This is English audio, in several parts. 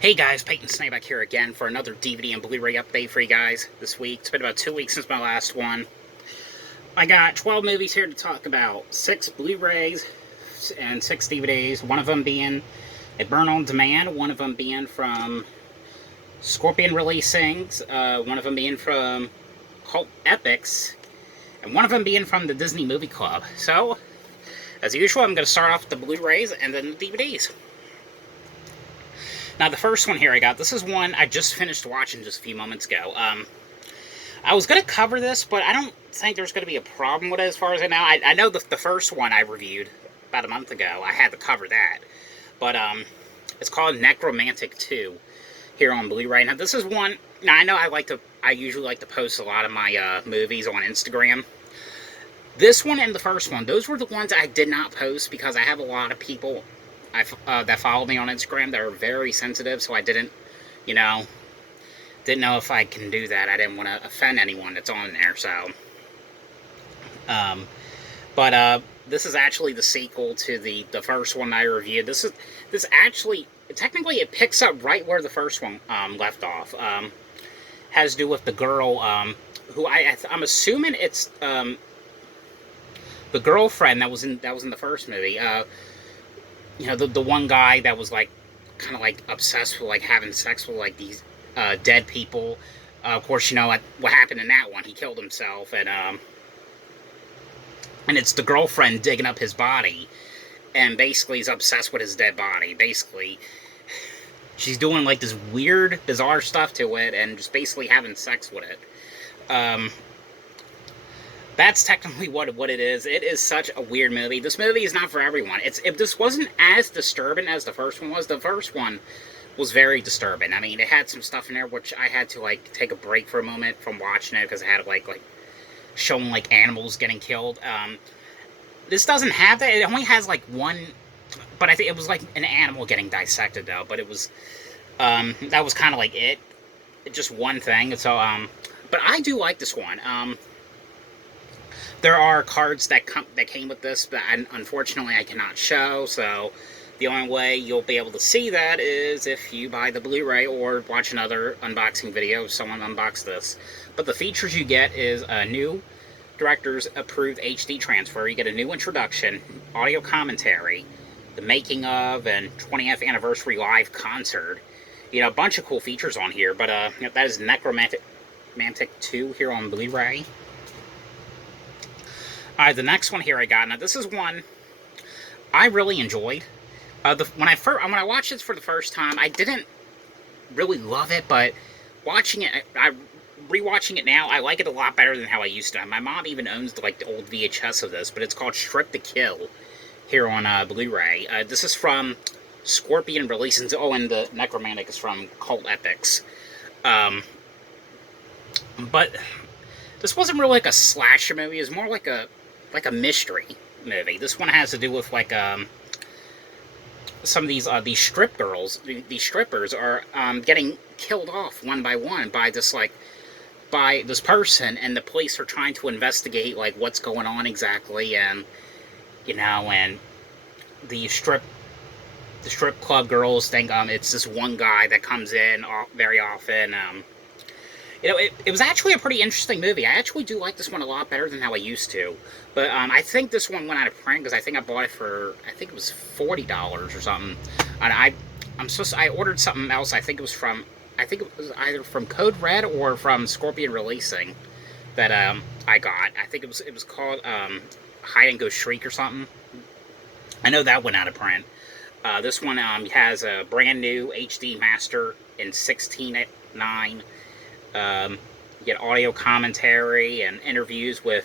Hey guys, Peyton Snakeback here again for another DVD and Blu-ray update for you guys this week. It's been about 2 weeks since my last one. I got 12 movies here to talk about, 6 Blu-rays and 6 DVDs, one of them being a burn on demand, one of them being from Scorpion Releasings, one of them being from Cult Epics, and one of them being from the Disney Movie Club. So, as usual, I'm going to start off with the Blu-rays and then the DVDs. Now, the first one here I got, this is one I just finished watching just a few moments ago. I was going to cover this, but I don't think there's going to be a problem with it as far as I know. I know the first one I reviewed about a month ago, I had to cover that. But it's called NECromantic II here on Blu-ray. Now, this is one, now I know I usually like to post a lot of my movies on Instagram. This one and the first one, those were the ones I did not post because I have a lot of people that follow me on Instagram that are very sensitive, so I didn't know if I can do that. I didn't want to offend anyone that's on there, so. But this is actually the sequel to the first one I reviewed. This actually, technically, it picks up right where the first one left off. Has to do with the girl who I'm assuming it's the girlfriend that was in the first movie. The one guy that was like kind of like obsessed with like having sex with like these dead people. Of course, what happened in that one. He killed himself, and it's the girlfriend digging up his body, and basically he's obsessed with his dead body. Basically, she's doing like this weird, bizarre stuff to it, and just basically having sex with it. That's technically what it is. It is such a weird movie. This movie is not for everyone. This wasn't as disturbing as the first one was. The first one was very disturbing. I mean, it had some stuff in there which I had to like take a break for a moment from watching it because it had like showing like animals getting killed. This doesn't have that. It only has like one, but I think it was like an animal getting dissected though. But it was that was kind of like it. Just one thing. So but I do like this one. There are cards that came with this, but unfortunately I cannot show, so the only way you'll be able to see that is if you buy the Blu-ray or watch another unboxing video of someone unbox this. But the features you get is a new director's approved HD transfer, you get a new introduction, audio commentary, the making of, and 20th anniversary live concert. A bunch of cool features on here, but that is NECromantic II here on Blu-ray. Alright, the next one here I got. Now, this is one I really enjoyed. When I watched this for the first time, I didn't really love it, but rewatching it now, I like it a lot better than how I used to. My mom even owns like the old VHS of this, but it's called Strip to Kill here on Blu-ray. This is from Scorpion Releasings. Oh, and the NECromantic is from Cult Epics. But this wasn't really like a slasher movie. It's more like a mystery movie. This one has to do with like some of these strip girls. These strippers are getting killed off one by one by this person, and the police are trying to investigate like what's going on exactly, and and the strip club girls think it's this one guy that comes in very often. It was actually a pretty interesting movie. I actually do like this one a lot better than how I used to. But I think this one went out of print because I think I bought it for, I think it was $40 or something. And I ordered something else. I think it was either from Code Red or from Scorpion Releasing that I got. I think it was called Hide and Go Shriek or something. I know that went out of print. This one has a brand new HD master in 16:9. You get audio commentary and interviews with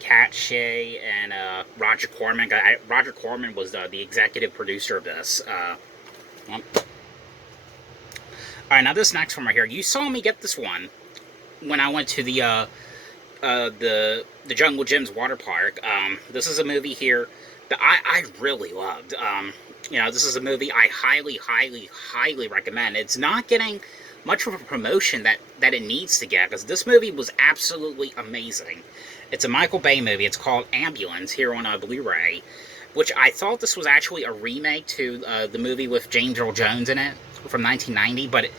Kat Shea and Roger Corman. Roger Corman was the executive producer of this. Alright, now this next one right here. You saw me get this one when I went to the Jungle Gyms water park. This is a movie here that I really loved. This is a movie I highly, highly, highly recommend. It's not getting much of a promotion that it needs to get, because this movie was absolutely amazing. It's a Michael Bay movie. It's called Ambulance here on Blu-ray, which I thought this was actually a remake to the movie with James Earl Jones in it, from 1990, but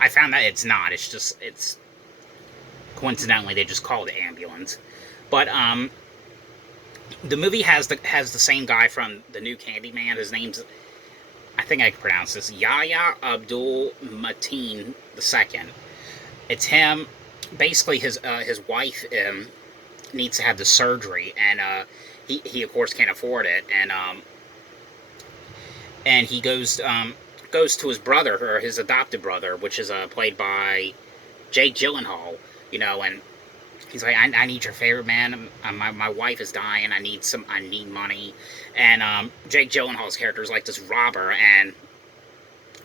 I found that it's not. It's just, it's coincidentally they just called it Ambulance. But the movie has the same guy from the new Candyman. His name's, I think I can pronounce this, Yahya Abdul Mateen II. It's him. Basically, his wife needs to have the surgery, and he of course can't afford it, and he goes to his brother, or his adopted brother, which is played by Jake Gyllenhaal, and he's like, I need your favor, man. My wife is dying. I need money. And Jake Gyllenhaal's character is like this robber, and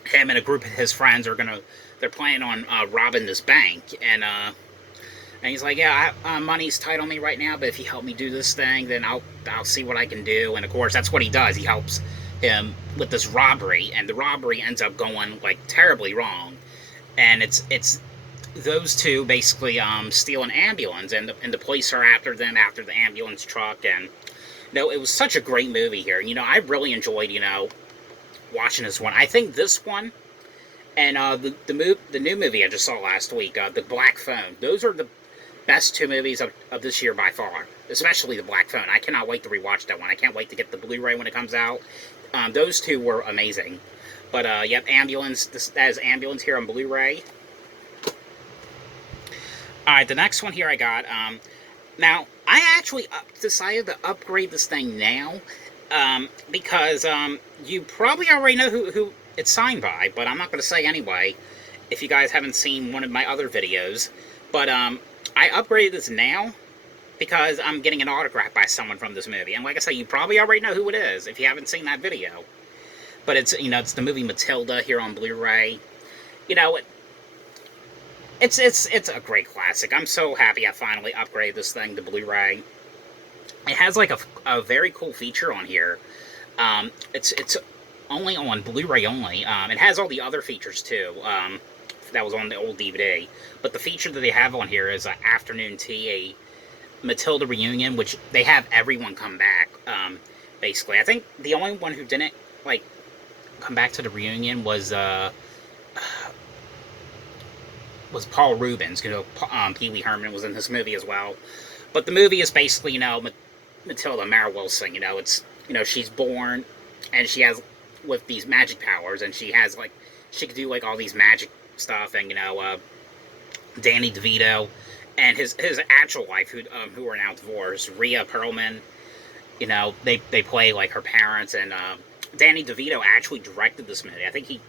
him and a group of his friends they're planning on robbing this bank, and he's like, yeah, money's tight on me right now, but if you help me do this thing, then I'll see what I can do. And of course, that's what he does. He helps him with this robbery, and the robbery ends up going like terribly wrong. And it's those two basically steal an ambulance, and the police are after them, after the ambulance truck. And it was such a great movie here. I really enjoyed watching this one. I think this one and the new movie I just saw last week, The Black Phone, those are the best two movies of this year by far, especially The Black Phone. I cannot wait to rewatch that one. I can't wait to get the Blu-ray when it comes out. Those two were amazing. But yep, Ambulance, that is Ambulance here on Blu-ray. Alright, the next one here I got, now, I actually decided to upgrade this thing now, because you probably already know who it's signed by, but I'm not going to say anyway, if you guys haven't seen one of my other videos. But I upgraded this now because I'm getting an autograph by someone from this movie. And like I say, you probably already know who it is if you haven't seen that video. But it's, it's the movie Matilda here on Blu-ray. It's a great classic. I'm so happy I finally upgraded this thing to Blu-ray. It has like a very cool feature on here. It's only on Blu-ray only. It has all the other features too. That was on the old DVD. But the feature that they have on here is an afternoon tea, a Matilda reunion, which they have everyone come back. Basically, I think the only one who didn't come back to the reunion was Paul Rubens. Pee Wee Herman was in this movie as well. But the movie is basically, Matilda, Mara Wilson. It's, she's born, and she has with these magic powers, and she has she could do all these magic stuff, and Danny DeVito and his actual wife, who are now divorced, Rhea Perlman. They play her parents, and Danny DeVito actually directed this movie. I think he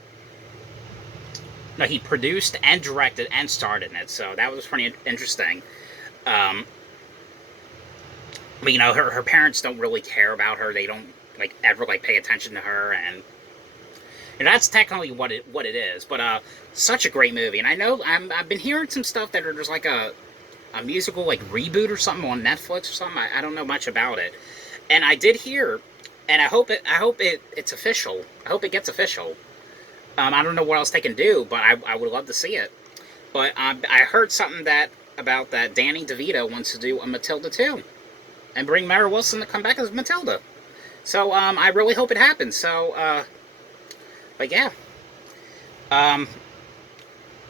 produced and directed and starred in it, so that was pretty interesting. But her parents don't really care about her. They don't ever pay attention to her, and that's technically what it is. But such a great movie, and I know I've been hearing some stuff that there's a musical reboot or something on Netflix or something. I don't know much about it, and I did hear, and I hope it's official. I hope it gets official. I don't know what else they can do, but I would love to see it. But I heard something about that Danny DeVito wants to do a Matilda 2. And bring Mara Wilson to come back as Matilda. So, I really hope it happens. So, but yeah.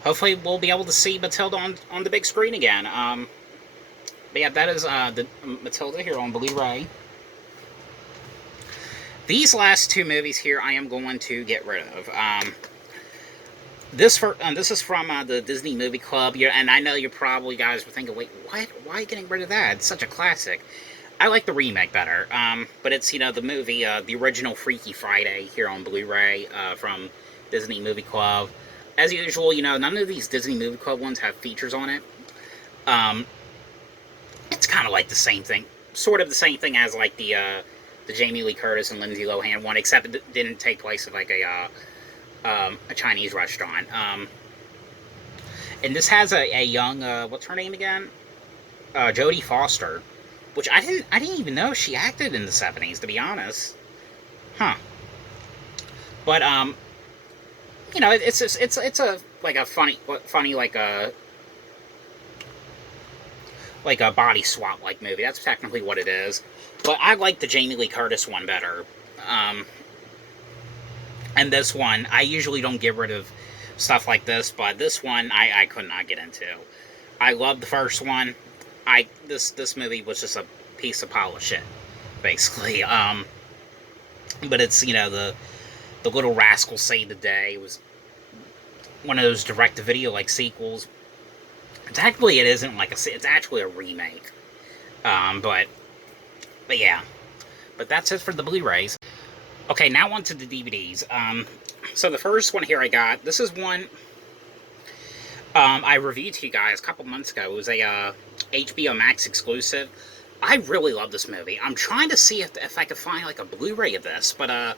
Hopefully we'll be able to see Matilda on the big screen again. But yeah, that is the Matilda here on Blu-ray. These last two movies here I am going to get rid of. This is from the Disney Movie Club, and I know you probably guys were thinking, wait, what? Why are you getting rid of that? It's such a classic. I like the remake better, but it's, the movie, the original Freaky Friday here on Blu-ray from Disney Movie Club. As usual, none of these Disney Movie Club ones have features on it. It's kind of like the same thing, sort of the same thing as the Jamie Lee Curtis and Lindsay Lohan one, except it didn't take place at a Chinese restaurant. And this has a young, what's her name again? Jodie Foster, which I didn't even know she acted in the 70s, to be honest. Huh. But it's a funny a body swap movie. That's technically what it is. But I like the Jamie Lee Curtis one better. And this one, I usually don't get rid of stuff like this, but this one I could not get into. I love the first one. This movie was just a piece of pile of shit, basically. But it's, you know, the little Rascals Save the Day was one of those direct-to-video like sequels. Technically, it isn't like it's actually a remake. But yeah. But that's it for the Blu-rays. Okay, now on to the DVDs. So the first one here I got, this is one I reviewed to you guys a couple months ago. It was a HBO Max exclusive. I really love this movie. I'm trying to see if I could find like a Blu-ray of this, but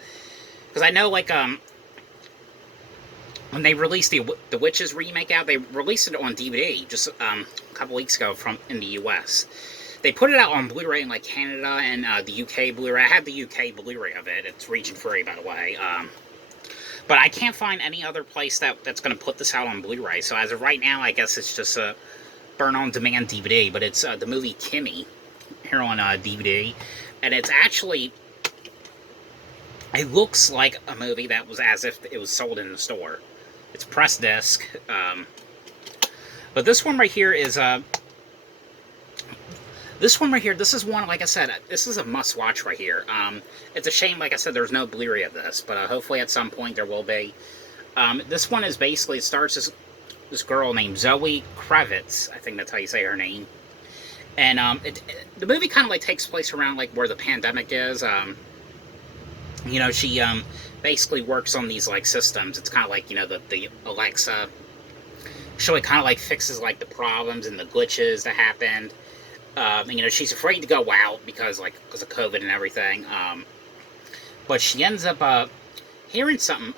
because I know like when they released the Witches remake out, they released it on DVD just a couple weeks ago in the US. They put it out on Blu-ray in like Canada and the UK Blu-ray. I have the UK Blu-ray of it. It's region free, by the way. But I can't find any other place that's going to put this out on Blu-ray. So as of right now, I guess it's just a burn-on-demand DVD. But it's the movie Kimmy here on DVD. And it's actually... It looks like a movie that was as if it was sold in the store. It's press disc. But this one right here is... This one right here, this is one, like I said, this is a must-watch right here. It's a shame, like I said, there's no Blu-ray of this, but hopefully at some point there will be. This one is basically, it starts as this girl named Zoe Kravitz, I think that's how you say her name. And the movie kind of like takes place around like where the pandemic is. You know, she basically works on these like systems. It's kind of like, you know, the Alexa. She like, kind of like fixes like the problems and the glitches that happened. You know, she's afraid to go out because of COVID and everything. But she ends up hearing something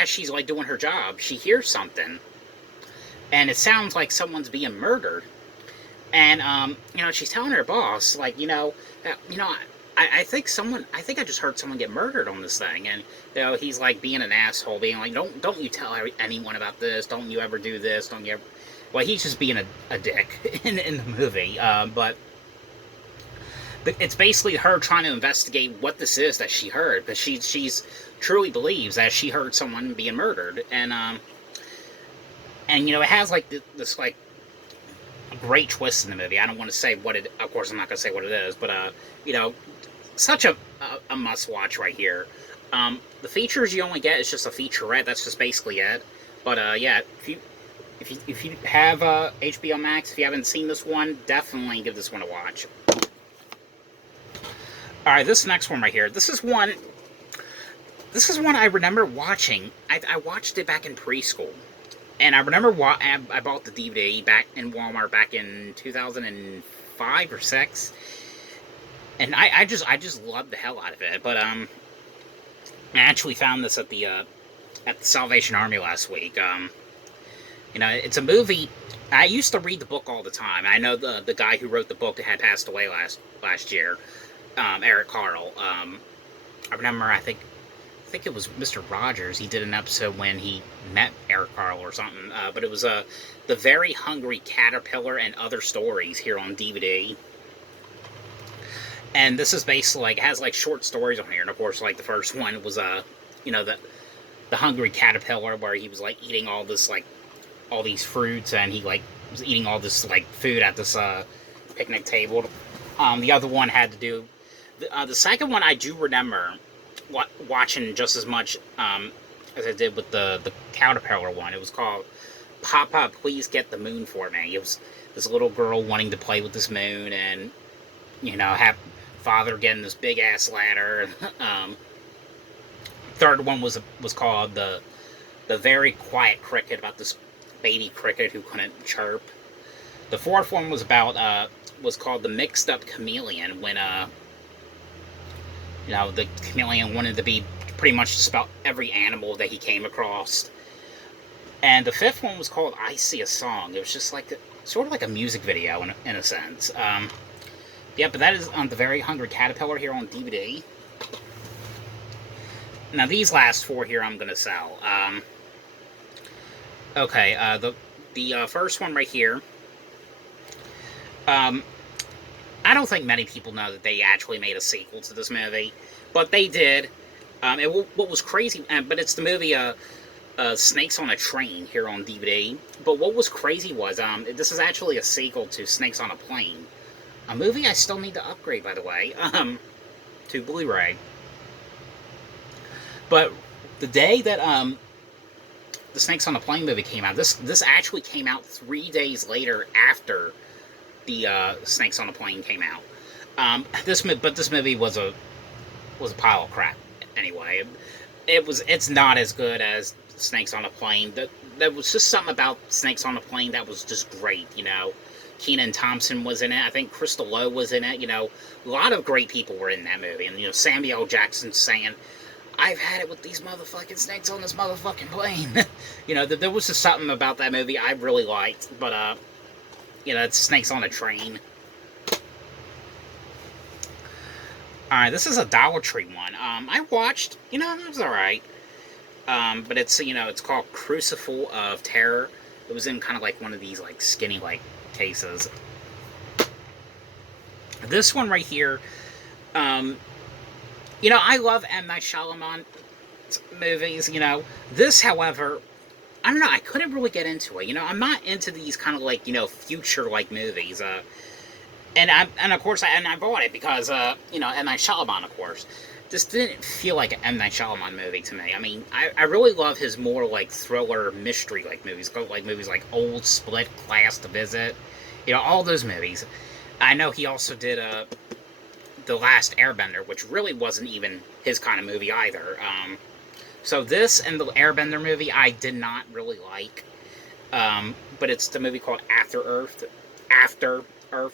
as she's like doing her job. She hears something, and it sounds like someone's being murdered. And you know, she's telling her boss, like, I think I just heard someone get murdered on this thing. And you know, he's like being an asshole, being like, don't you tell anyone about this? Don't you ever do this? Don't you ever? Well, he's just being a dick in the movie, but it's basically her trying to investigate what this is that she heard, because she's truly believes that she heard someone being murdered, and you know, it has like this like great twist in the movie. I don't want to say what it. Of course, I'm not going to say what it is, but you know, such a must watch right here. The features you only get is just a featurette. That's just basically it. But yeah, if you have HBO Max, if you haven't seen this one, definitely give this one a watch. Alright, this next one right here. This is one I remember watching. I watched it back in preschool. And I remember I bought the DVD back in Walmart back in 2005 or 6. And I just loved the hell out of it. But I actually found this at the Salvation Army last week. You know, it's a movie. I used to read the book all the time. I know the guy who wrote the book had passed away last year, Eric Carle. I remember, I think it was Mr. Rogers. He did an episode when he met Eric Carle or something. But it was The Very Hungry Caterpillar and Other Stories here on DVD. And this is basically like, it has like short stories on here. And of course, like the first one was you know, the Hungry Caterpillar, where he was like eating all this like all these fruits, and he like was eating all this like food at this picnic table. The other one had to do the second one. I do remember watching just as much as I did with the caterpillar one. It was called Papa, Please Get the Moon For Me. It was this little girl wanting to play with this moon, and you know, have father getting this big ass ladder. Third one was called the Very Quiet Cricket, about this baby cricket who couldn't chirp. The fourth one was called The Mixed Up Chameleon, when you know, the chameleon wanted to be pretty much just about every animal that he came across. And the fifth one was called I See a Song. It was just like sort of like a music video in a sense. Yeah, but that is on The Very Hungry Caterpillar here on DVD. Now these last four here I'm gonna sell. Okay, the first one right here. I don't think many people know that they actually made a sequel to this movie, but they did. What was crazy, but it's the movie Snakes on a Train here on DVD. But what was crazy was this is actually a sequel to Snakes on a Plane, a movie I still need to upgrade, by the way, to Blu-ray. But the day that the Snakes on a Plane movie came out, this actually came out 3 days later after the Snakes on a Plane came out. This movie was a pile of crap. Anyway, it's not as good as Snakes on a Plane. There was just something about Snakes on a Plane that was just great. You know, Kenan Thompson was in it. I think Crystal Lowe was in it. You know, a lot of great people were in that movie. And you know, Samuel L. Jackson saying, "I've had it with these motherfucking snakes on this motherfucking plane." You know, there was just something about that movie I really liked. But you know, it's Snakes on a Train. Alright, this is a Dollar Tree one. I watched, you know, it was alright. But it's, you know, it's called Crucible of Terror. It was in kind of like one of these, like, skinny, like, cases. This one right here, you know, I love M. Night Shyamalan movies, you know. This, however, I don't know, I couldn't really get into it. You know, I'm not into these kind of, like, you know, future-like movies, And I bought it because, you know, M. Night Shyamalan, of course. This didn't feel like an M. Night Shyamalan movie to me. I mean, I really love his more, like, thriller, mystery-like movies. Like movies like Old, Split, Class, The Visit. You know, all those movies. I know he also did, The Last Airbender, which really wasn't even his kind of movie either. So this and the Airbender movie I did not really like. But it's the movie called After Earth,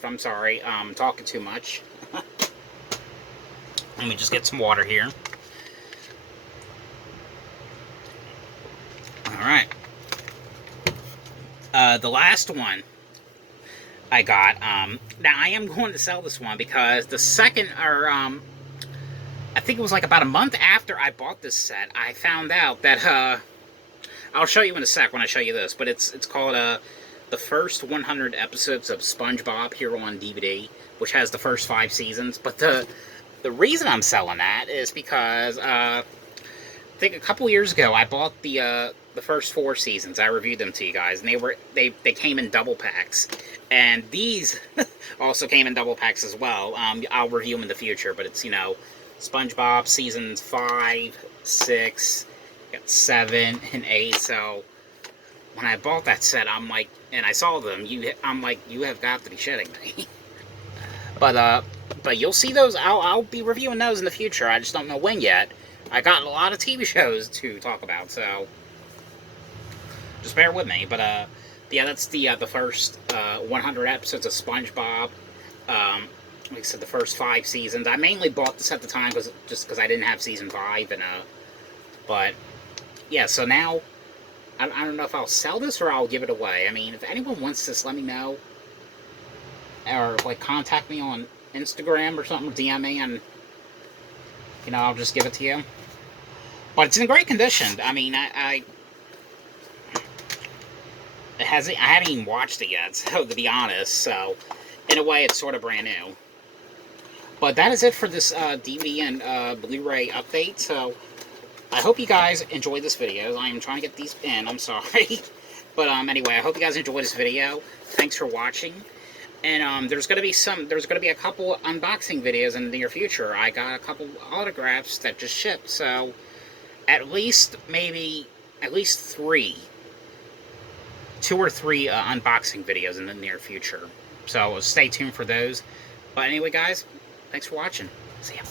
I'm sorry, I'm talking too much. Let me just get some water here. Alright. The last one I got, now I am going to sell this one because the second, or, I think it was like about a month after I bought this set, I found out that, I'll show you in a sec when I show you this, but it's called, the first 100 episodes of SpongeBob here on DVD, which has the first 5 seasons. But the reason I'm selling that is because I think a couple years ago I bought the first 4 seasons. I reviewed them to you guys, and they came in double packs, and these also came in double packs as well. I'll review them in the future, but it's, you know, SpongeBob seasons 5, 6, 7, and 8. So when I bought that set, I'm like, and I saw them, I'm like, you have got to be shitting me. But you'll see those. I'll be reviewing those in the future. I just don't know when yet. I got a lot of TV shows to talk about, so just bear with me. But yeah, that's the first 100 episodes of SpongeBob. Like I said, the first 5 seasons. I mainly bought this at the time just because I didn't have season 5, and but yeah. So now, I don't know if I'll sell this or I'll give it away. I mean, if anyone wants this, let me know. Or, like, contact me on Instagram or something, DM me, and, you know, I'll just give it to you. But it's in great condition. I mean, I haven't even watched it yet, so, to be honest. So, in a way, it's sort of brand new. But that is it for this DVD and Blu-ray update, so I hope you guys enjoyed this video. I am trying to get these in, I'm sorry. But anyway, I hope you guys enjoyed this video. Thanks for watching. And there's gonna be a couple unboxing videos in the near future. I got a couple autographs that just shipped, so at least 3, 2 or 3 unboxing videos in the near future. So stay tuned for those. But anyway, guys, thanks for watching. See ya.